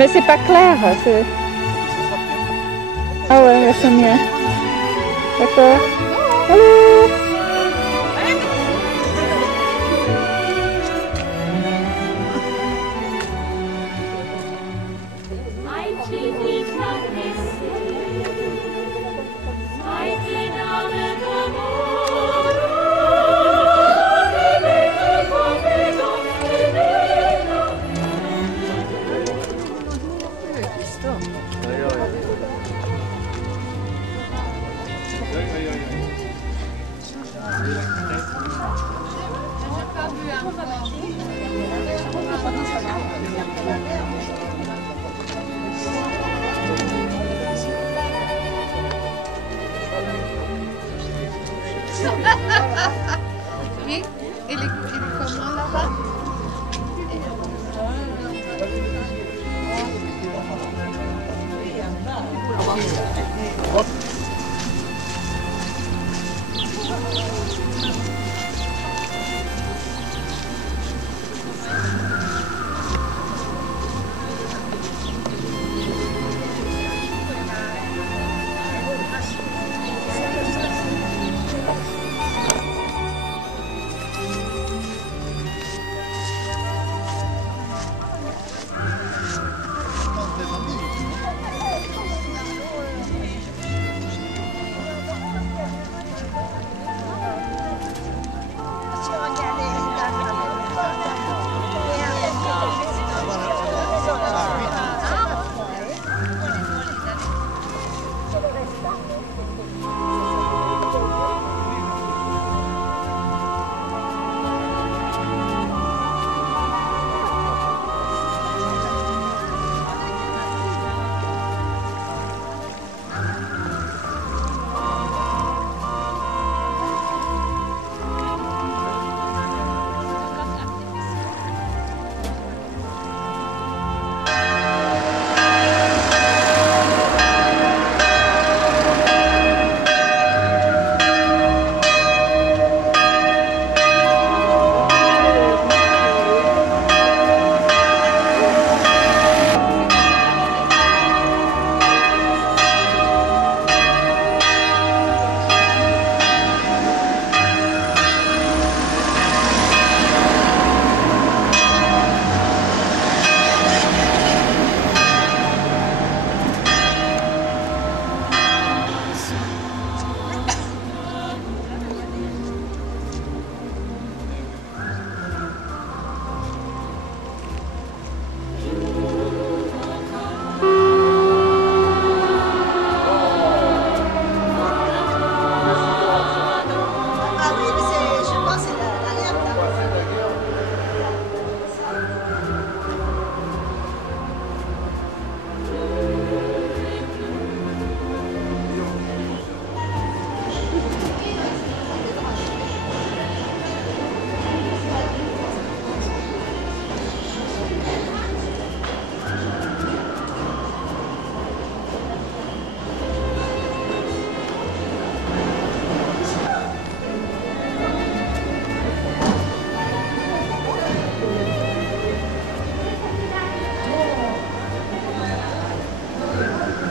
Mais c'est pas clair. Ah ouais, là c'est mieux. D'accord. Allô? Oui, il est comment là-bas?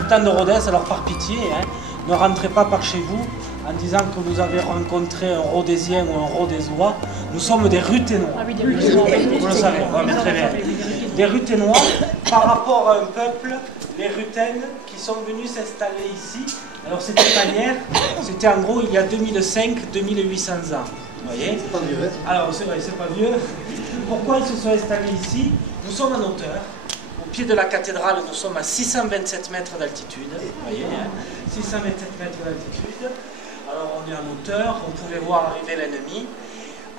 De Rodez, alors par pitié, hein, ne rentrez pas par chez vous en disant que vous avez rencontré un Rodésien ou un Rodézois. Nous sommes des Ruthénois. Ah oui, des Ruthénois. Vous le savez, mais très bien. Des Ruthénois par rapport à un peuple, les Rutènes, qui sont venus s'installer ici. Alors cette manière, c'était en gros il y a 2005-2800 ans. Vous voyez? C'est pas vieux, hein? Alors c'est vrai, c'est pas vieux. Pourquoi ils se sont installés ici? Nous sommes en hauteur. Au pied de la cathédrale, nous sommes à 627 mètres d'altitude. Vous voyez, hein, 627 mètres d'altitude. Alors on est en hauteur, on pouvait voir arriver l'ennemi.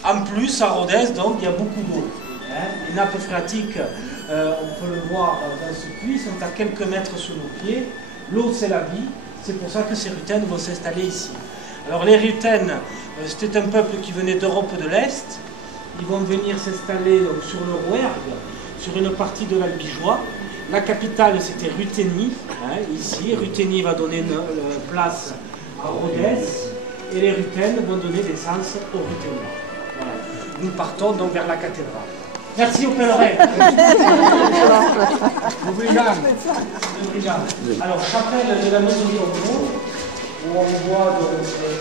En plus, à Rodez, donc, il y a beaucoup d'eau. Hein. Les nappes phréatiques, on peut le voir dans ce puits, sont à quelques mètres sous nos pieds. L'eau, c'est la vie. C'est pour ça que ces Rutènes vont s'installer ici. Alors les Rutènes, c'était un peuple qui venait d'Europe de l'Est. Ils vont venir s'installer sur le Rouergue, sur une partie de l'Albigeois. La capitale, c'était Ruthénie, hein, ici. Ruthénie va donner une place à Rodez, et les Rutènes vont donner naissance aux Ruthénois. Voilà. Nous partons donc vers la cathédrale. Merci aux pèlerins. Aux brigands. Alors, chapelle de la maison Tombeau, où on voit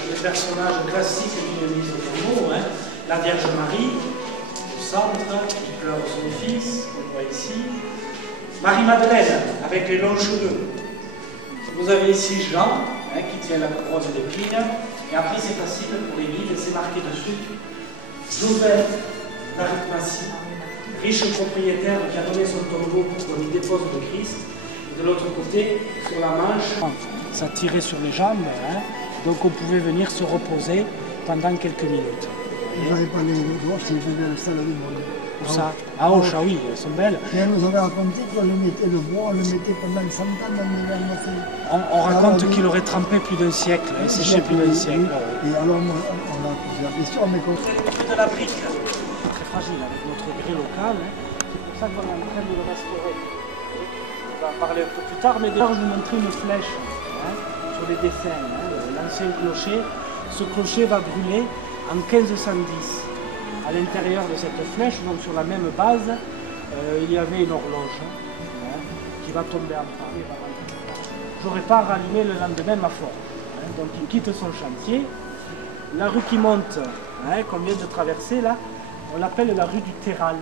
les personnages classiques d'une mise au tombeau, hein. La Vierge Marie, au centre, qui pleure son fils, on voit ici. Marie-Madeleine, avec les longs cheveux. Vous avez ici Jean, hein, qui tient la couronne d'épines. Et après, c'est facile pour les guides, c'est marqué dessus. Joseph d'Arimathie, riche propriétaire qui a donné son tombeau pour qu'on y dépose le Christ. Et de l'autre côté, sur la Manche, ça tirait sur les jambes, hein, donc on pouvait venir se reposer pendant quelques minutes. Vous n'avez pas les gauches, c'est venu installer le monde. Où ça? À Auch, ah oui, elles sont belles. Et elle nous avait raconté qu'on le mettait le bois, on le mettait pendant 100 ans dans les verres. On raconte qu'il aurait trempé plus d'un siècle, et séché plus d'un siècle. Et alors, on a posé la question, mais quand... De la brique, très fragile avec notre grès local, hein. C'est pour ça qu'on est en train de le restaurer. On va en parler un peu plus tard, mais d'abord je vous montrer une flèche, hein, sur les dessins, hein, l'ancien clocher. Ce clocher va brûler en 1510. À l'intérieur de cette flèche, donc sur la même base, il y avait une horloge, hein, qui va tomber en panne. Je n'aurais pas rallumé le lendemain ma foi. Hein, donc il quitte son chantier. La rue qui monte, hein, qu'on vient de traverser là, on l'appelle la rue du Terral.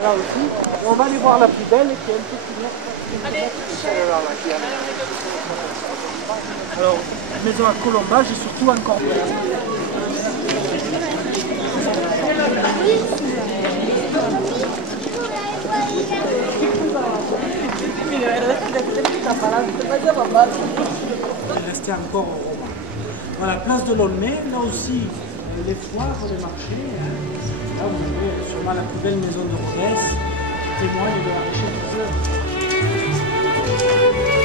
Là aussi, on va aller voir la plus belle qui est un peu plus nette. Alors, maison à colombage et surtout encore il restait encore au roman. Voilà, place de l'Aulnay, là aussi, les foires, les marchés. Hein. Là, vous avez sûrement la plus belle maison de Rodez, témoigne de la richesse du fleuve.